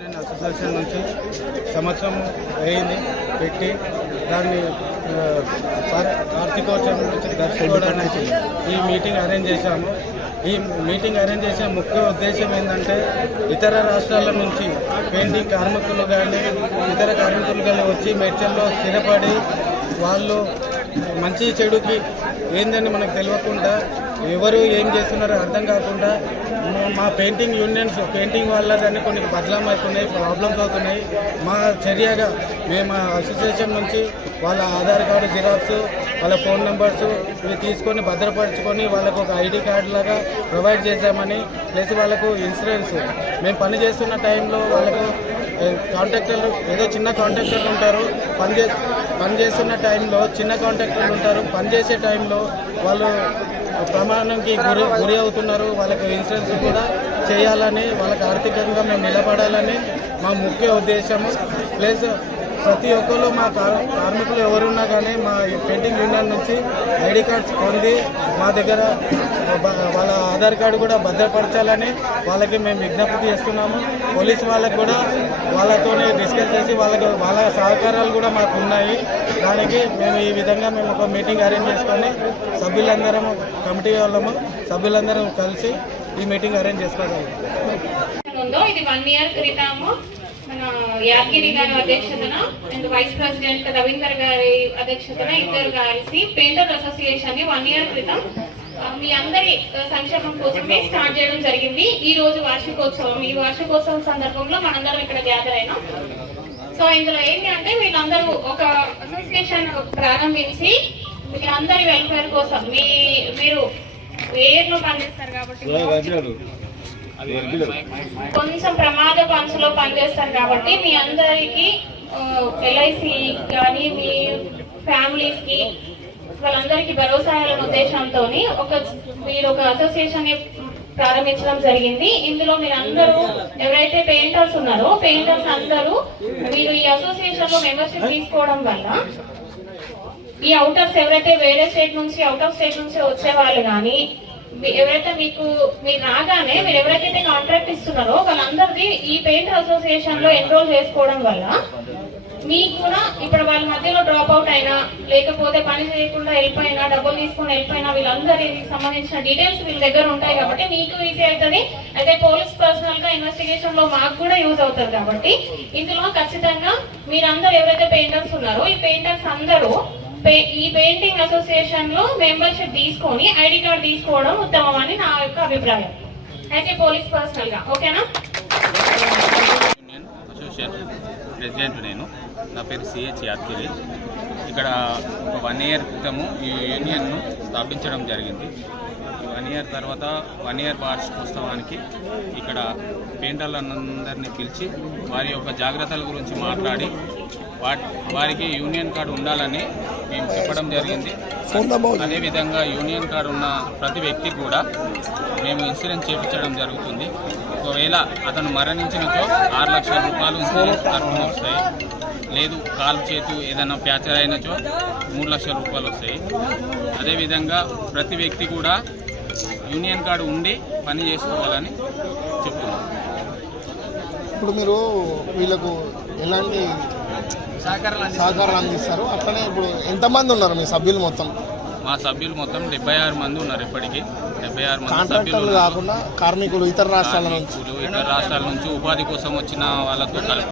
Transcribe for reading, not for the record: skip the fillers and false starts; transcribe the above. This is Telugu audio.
నేను అసోసియేషన్ నుంచి సంవత్సరం అయింది పెట్టి దాన్ని ఆర్థికోత్సవం నుంచి దర్శించుకోవడానికి ఈ మీటింగ్ అరేంజ్ చేశాము. ఈ మీటింగ్ అరేంజ్ చేసే ముఖ్య ఉద్దేశం ఏంటంటే ఇతర రాష్ట్రాల నుంచి పెయింటింగ్ కార్మికులు కానీ ఇతర కార్మికులు కానీ వచ్చి మేడ్చల్లో స్థిరపడి వాళ్ళు మంచి చెడుకి ఏందని మనకు తెలియకుండా ఎవరు ఏం చేస్తున్నారో అర్థం కాకుండా మా పెయింటింగ్ యూనియన్స్ పెయింటింగ్ వల్ల కానీ కొన్ని బదలాం అవుతున్నాయి, ప్రాబ్లమ్స్ అవుతున్నాయి. మా చర్యగా మేము అసోసియేషన్ నుంచి వాళ్ళ ఆధార్ కార్డు జిరాక్స్, వాళ్ళ ఫోన్ నెంబర్స్ ఇవి తీసుకొని భద్రపరుచుకొని వాళ్ళకు ఒక ఐడి కార్డు లాగా ప్రొవైడ్ చేశామని, ప్లస్ వాళ్ళకు ఇన్సూరెన్స్ మేము పని చేస్తున్న టైంలో వాళ్ళకు కాంట్రాక్టర్లు ఏదో చిన్న కాంట్రాక్టర్లు ఉంటారు, పనిచేస్తున్న టైంలో చిన్న కాంట్రాక్టర్లు ఉంటారు, పనిచేసే టైంలో వాళ్ళు ప్రమాణంకి గురి అవుతున్నారు. వాళ్ళకు ఇన్సూరెన్స్ కూడా చేయాలని, వాళ్ళకి ఆర్థికంగా మేము నిలబడాలని మా ముఖ్య ఉద్దేశము. ప్లస్ ప్రతి ఒక్కరు మా కార్మికులు ఎవరున్నా కానీ మా పెయింటింగ్ యూనియన్ నుంచి ఐడి కార్డ్స్ పొంది మా దగ్గర వాళ్ళ ఆధార్ కార్డు కూడా భద్రపరచాలని వాళ్ళకి మేము విజ్ఞప్తి చేస్తున్నాము. పోలీసు వాళ్ళకు కూడా వాళ్ళతోనే డిస్కస్ చేసి వాళ్ళ సహకారాలు కూడా మాకు ఉన్నాయి. దానికి మేము ఈ విధంగా మేము ఒక మీటింగ్ అరేంజ్ చేసుకొని సభ్యులందరము కమిటీ వాళ్ళము సభ్యులందరం కలిసి ఈ మీటింగ్ అరేంజ్ చేసుకోగలం. ఇది 1 year క్రితము మన యాదగిరి గారి అధ్యక్షతన అండ్ వైస్ ప్రెసిడెంట్ రవీందర్ గారి అధ్యక్షతన ఇద్దరు కలిసి పెయింటర్ అసోసియేషన్ ని 1 year క్రితం మీ అందరి సంక్షేమం కోసమే స్టార్ట్ చేయడం జరిగింది. ఈ రోజు వార్షికోత్సవం. ఈ వార్షికోత్సవం సందర్భంలో మనందరం ఇక్కడ గ్యాదర్ అయినాం. సో ఇందులో ఏంటి అంటే వీళ్ళందరూ ఒక అసోసియేషన్ ప్రారంభించి వీళ్ళందరి వెల్ఫేర్ కోసం మీరు ఎయిర్ లో పనిచేస్తారు కాబట్టి కొంచెం ప్రమాద పంచులో పనిచేస్తారు కాబట్టి మీ అందరికి ఎల్ఐసి కానీ మీ ఫ్యామిలీస్ కి వాళ్ళందరికీ భరోసా ఇవ్వాలనే ఉద్దేశంతో మీరు ఒక అసోసియేషన్ ప్రారంభించడం జరిగింది. ఇందులో మీరు అందరూ ఎవరైతే పెయింటర్స్ ఉన్నారో పెయింటర్స్ అందరూ మీరు ఈ అసోసియేషన్ లో మెంబర్షిప్ తీసుకోవడం వల్ల ఈ అవుటర్స్ ఎవరైతే వేరే స్టేట్ నుంచి అవుట్ ఆఫ్ స్టేట్ నుంచి వచ్చే వాళ్ళు కానీ ఎవరైతే మీరు రాగానే మీరు ఎవరైతే కాంట్రాక్ట్ ఇస్తున్నారో వాళ్ళందరిది ఈ పెయింటర్ అసోసియేషన్ లో ఎన్రోల్ చేసుకోవడం వల్ల మీకు కూడా ఇప్పుడు వాళ్ళ మధ్యలో డ్రాప్ అవుట్ అయినా లేకపోతే పని చేయకుండా వెళ్ళిపోయినా డబ్బులు తీసుకుని వెళ్ళిపోయినా వీళ్ళందరికి సంబంధించిన డీటెయిల్స్ వీళ్ళ దగ్గర ఉంటాయి కాబట్టి మీకు ఈజీ అవుతుంది. అయితే పోలీస్ పర్సనల్ గా ఇన్వెస్టిగేషన్ లో మాకు కూడా యూజ్ అవుతుంది. కాబట్టి ఇందులో ఖచ్చితంగా మీరందరూ ఎవరైతే పెయింటర్స్ ఉన్నారో ఈ పెయింటర్స్ అందరూ ఈ పెయింటింగ్ అసోసియేషన్ లో మెంబర్షిప్ తీసుకొని ఐడి కార్డ్ తీసుకోవడం ఉత్తమం అని నా యొక్క అభిప్రాయం. అయితే పోలీస్ పర్సనల్ గా ఓకేనా? అసోసియేషన్ ప్రెసిడెంట్ నా పేరు సిహెచ్ యాదగిరి. ఇక్కడ ఒక 1 year క్రితము ఈ యూనియన్ను స్థాపించడం జరిగింది. 1 year తర్వాత 1 year వార్షికోత్సవానికి ఇక్కడ పెయింటర్లందరినీ పిలిచి వారి యొక్క జాగ్రత్తల గురించి మాట్లాడి వారికి యూనియన్ కార్డు ఉండాలని మేము చెప్పడం జరిగింది. అదేవిధంగా యూనియన్ కార్డు ఉన్న ప్రతి వ్యక్తికి కూడా మేము ఇన్సూరెన్స్ చేయించడం జరుగుతుంది. ఒకవేళ అతను మరణించినచో 6 లక్షల రూపాయలు ఇన్సూరెన్స్ తరఫున వస్తాయి. లేదు కాలు చేతు ఏదైనా ఫ్రాక్చర్ అయినచో 3 లక్షల రూపాయలు వస్తాయి. అదేవిధంగా ప్రతి వ్యక్తి కూడా యూనియన్ కార్డు ఉండి పని చేసుకోవాలని చెప్తున్నాం. ఇప్పుడు మీరు వీళ్ళకు ఎలాంటి సహకారాలు అందిస్తారు? అట్లనే ఇప్పుడు ఎంతమంది ఉన్నారు మీ సభ్యులు మొత్తం? మా సభ్యులు మొత్తం 76 మంది ఉన్నారు. ఇప్పటికీ 76 మంది కాంట్రాక్టర్లు కాకుండా కార్మికులు ఇతర రాష్ట్రాల నుంచి ఉపాధి కోసం వచ్చిన వాళ్ళతో